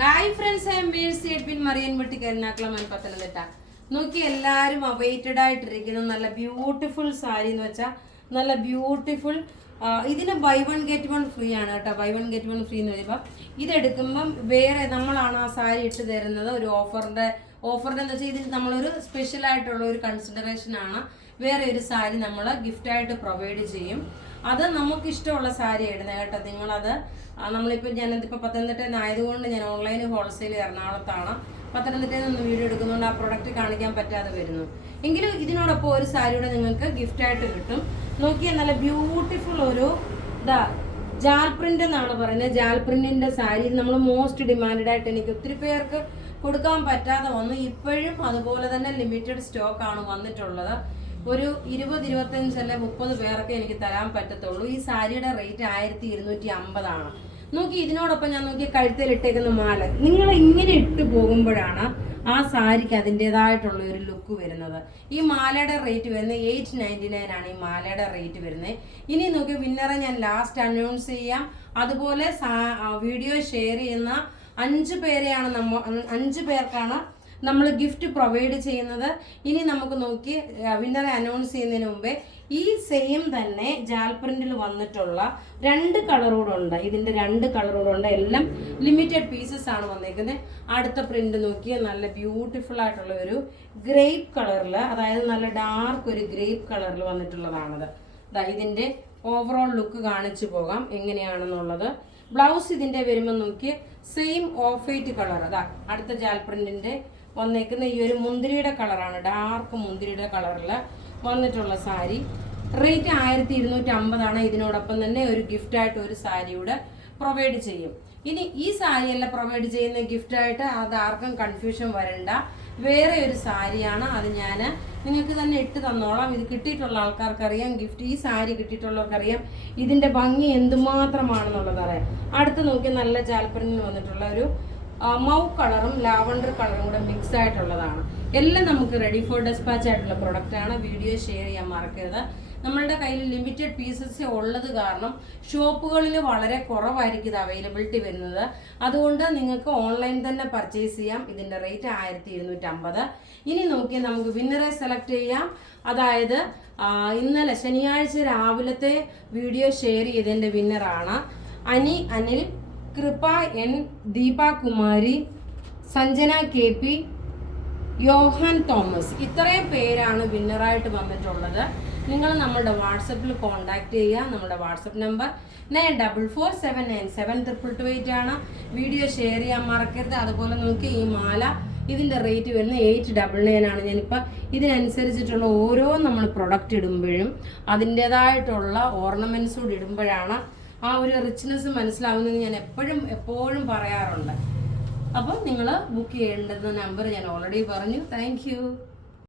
Hi friends, I am Mercy Edwin Mariyanpatti Karunakkulam Pathanamthitta. നോക്കി എല്ലാവരും awaited ആയിട്ടിരിക്കുന്നു. നല്ല ബ്യൂട്ടിഫുൾ സാരി എന്ന് വെച്ചാൽ നല്ല ബ്യൂട്ടിഫുൾ. ഇതിന് buy one get one free ആണ് കേട്ടോ. Buy one get one free എന്ന് പറയുമ്പോൾ ഇതെടുക്കുമ്പം വേറെ നമ്മളാണ് ആ സാരി ഇട്ട് തരുന്നത്. ഒരു ഓഫറിൻ്റെ എന്ന് വെച്ചാൽ ഇതിന് നമ്മളൊരു സ്പെഷ്യലായിട്ടുള്ള ഒരു കൺസിഡറേഷൻ ആണ്. വേറെ ഒരു സാരി നമ്മൾ ഗിഫ്റ്റായിട്ട് പ്രൊവൈഡ് ചെയ്യും. അത് നമുക്കിഷ്ടമുള്ള സാരി ഇടുന്നത് കേട്ടോ. നിങ്ങളത് നമ്മളിപ്പോൾ ഞാനിതിപ്പോൾ പത്തനംതിട്ടയിൽ ആയതുകൊണ്ട് ഞാൻ ഓൺലൈൻ ഹോൾസെയിൽ എറണാകുളത്താണ്. പത്തനംതിട്ടയിൽ നിന്ന് വീഡിയോ എടുക്കുന്നതുകൊണ്ട് ആ പ്രൊഡക്റ്റ് കാണിക്കാൻ പറ്റാതെ വരുന്നു. എങ്കിലും ഇതിനോടൊപ്പം ഒരു സാരിയുടെ നിങ്ങൾക്ക് ഗിഫ്റ്റായിട്ട് കിട്ടും. നോക്കിയാൽ നല്ല ബ്യൂട്ടിഫുൾ ഒരു ജാൽ പ്രിന്റ് എന്നാണ് പറയുന്നത്. ജാൽ പ്രിന്റിന്റെ സാരി നമ്മൾ മോസ്റ്റ് ഡിമാൻഡഡ് ആയിട്ട് എനിക്ക് ഒത്തിരി പേർക്ക് കൊടുക്കാൻ പറ്റാതെ വന്നു. ഇപ്പോഴും അതുപോലെ തന്നെ ലിമിറ്റഡ് സ്റ്റോക്ക് ആണ് വന്നിട്ടുള്ളത്. ഒരു 20-25 അല്ലെ 30 പേർക്ക് എനിക്ക് തരാൻ പറ്റത്തുള്ളൂ. ഈ സാരിയുടെ റേറ്റ് 1250 നോക്കി ഇതിനോടൊപ്പം ഞാൻ നോക്കി കഴുത്തിൽ ഇട്ടേക്കുന്ന മാല നിങ്ങൾ ഇങ്ങനെ ഇട്ട് പോകുമ്പോഴാണ് ആ സാരിക്ക് അതിൻ്റെതായിട്ടുള്ള ഒരു ലുക്ക് വരുന്നത്. ഈ മാലയുടെ റേറ്റ് വരുന്നത് 899 ആണ്. ഈ മാലയുടെ റേറ്റ് വരുന്നത്. ഇനി നോക്കി വിന്നറെ ഞാൻ ലാസ്റ്റ് അനൗൺസ് ചെയ്യാം. അതുപോലെ വീഡിയോ ഷെയർ ചെയ്യുന്ന 5 പേർക്കാണ് നമ്മൾ ഗിഫ്റ്റ് പ്രൊവൈഡ് ചെയ്യുന്നത്. ഇനി നമുക്ക് നോക്കി വിന്നറെ അനൗൺസ് ചെയ്യുന്നതിന് മുമ്പേ ഈ സെയിം തന്നെ ജാൽ പ്രിന്റിൽ വന്നിട്ടുള്ള 2 കളറോടുണ്ട്. ഇതിൻ്റെ 2 കളറോടുണ്ട്. എല്ലാം ലിമിറ്റഡ് പീസസ് ആണ് വന്നേക്കുന്നത്. അടുത്ത പ്രിന്റ് നോക്കിയാൽ നല്ല ബ്യൂട്ടിഫുൾ ആയിട്ടുള്ള ഒരു ഗ്രേപ്പ് കളറിൽ, അതായത് നല്ല ഡാർക്ക് ഒരു ഗ്രേപ്പ് കളറിൽ വന്നിട്ടുള്ളതാണത്. ഇതിൻ്റെ ഓവറോൾ ലുക്ക് കാണിച്ചു പോകാം എങ്ങനെയാണെന്നുള്ളത്. ബ്ലൗസ് ഇതിൻ്റെ വരുമ്പോൾ നോക്കി സെയിം ഓഫ് വൈറ്റ് കളർ. അടുത്ത ജാൽ പ്രിന്റിൻ്റെ വന്നേക്കുന്ന ഈ ഒരു മുന്തിരിയുടെ കളറാണ്. ഡാർക്ക് മുന്തിരിയുടെ കളറിൽ വന്നിട്ടുള്ള സാരി. റേറ്റ് 1250 ഇതിനോടൊപ്പം തന്നെ ഒരു ഗിഫ്റ്റായിട്ട് ഒരു സാരിയുടെ പ്രൊവൈഡ് ചെയ്യും. ഇനി ഈ സാരിയല്ല പ്രൊവൈഡ് ചെയ്യുന്ന ഗിഫ്റ്റായിട്ട്, അത് ആർക്കും കൺഫ്യൂഷൻ വരണ്ട. വേറെ ഒരു സാരിയാണ്. അത് ഞാൻ നിങ്ങൾക്ക് തന്നെ ഇട്ട് തന്നോളാം. ഇത് കിട്ടിയിട്ടുള്ള ആൾക്കാർക്കറിയാം. ഗിഫ്റ്റ് ഈ സാരി കിട്ടിയിട്ടുള്ളവർക്കറിയാം ഇതിൻ്റെ ഭംഗി എന്തുമാത്രമാണെന്നുള്ളത് അറിയാം. അടുത്ത് നോക്കി നല്ല ജാൽപ്രിന്റിൽ വന്നിട്ടുള്ള ഒരു മൗ കളറും ലാവണ്ടർ കളറും കൂടെ മിക്സ് ആയിട്ടുള്ളതാണ്. എല്ലാം നമുക്ക് റെഡി ഫോർ ഡെസ്പാച്ച് ആയിട്ടുള്ള പ്രൊഡക്റ്റ് ആണ്. വീഡിയോ ഷെയർ ചെയ്യാൻ മറക്കരുത്. നമ്മളുടെ കയ്യിൽ ലിമിറ്റഡ് പീസസ് ഉള്ളത് കാരണം ഷോപ്പുകളിൽ വളരെ കുറവായിരിക്കും ഇത് അവൈലബിലിറ്റി വരുന്നത്. അതുകൊണ്ട് നിങ്ങൾക്ക് ഓൺലൈൻ തന്നെ പർച്ചേസ് ചെയ്യാം. ഇതിൻ്റെ റേറ്റ് 1250. ഇനി നോക്കി നമുക്ക് വിന്നറെ സെലക്ട് ചെയ്യാം. അതായത് ഇന്നലെ ശനിയാഴ്ച രാവിലത്തെ വീഡിയോ ഷെയർ ചെയ്തതിൻ്റെ വിന്നറാണ് അനിൽ, കൃപ എൻ, ദീപ കുമാരി, സഞ്ജന KP, യോഹാൻ തോമസ്. ഇത്രയും പേരാണ് വിന്നറായിട്ട് വന്നിട്ടുള്ളത്. നിങ്ങൾ നമ്മുടെ വാട്സപ്പിൽ കോൺടാക്ട് ചെയ്യുക. നമ്മുടെ വാട്സപ്പ് നമ്പർ 9447972228 ആണ്. വീഡിയോ ഷെയർ ചെയ്യാൻ മറക്കരുത്. അതുപോലെ നോക്കി ഈ മാല ഇതിൻ്റെ റേറ്റ് വരുന്നത് 899 ആണ്. ഞാനിപ്പോൾ ഇതിനനുസരിച്ചിട്ടുള്ള ഓരോ നമ്മൾ പ്രൊഡക്റ്റ് ഇടുമ്പോഴും അതിൻ്റേതായിട്ടുള്ള ഓർണമെൻറ്റ്സ് കൂടി ഇടുമ്പോഴാണ് ആ ഒരു റിച്ച്നെസ് മനസ്സിലാവുന്നത്. ഞാൻ എപ്പോഴും പറയാറുണ്ട്. അപ്പോൾ നിങ്ങൾ ബുക്ക് ചെയ്യേണ്ടുന്ന നമ്പർ ഞാൻ ഓൾറെഡി പറഞ്ഞു. താങ്ക്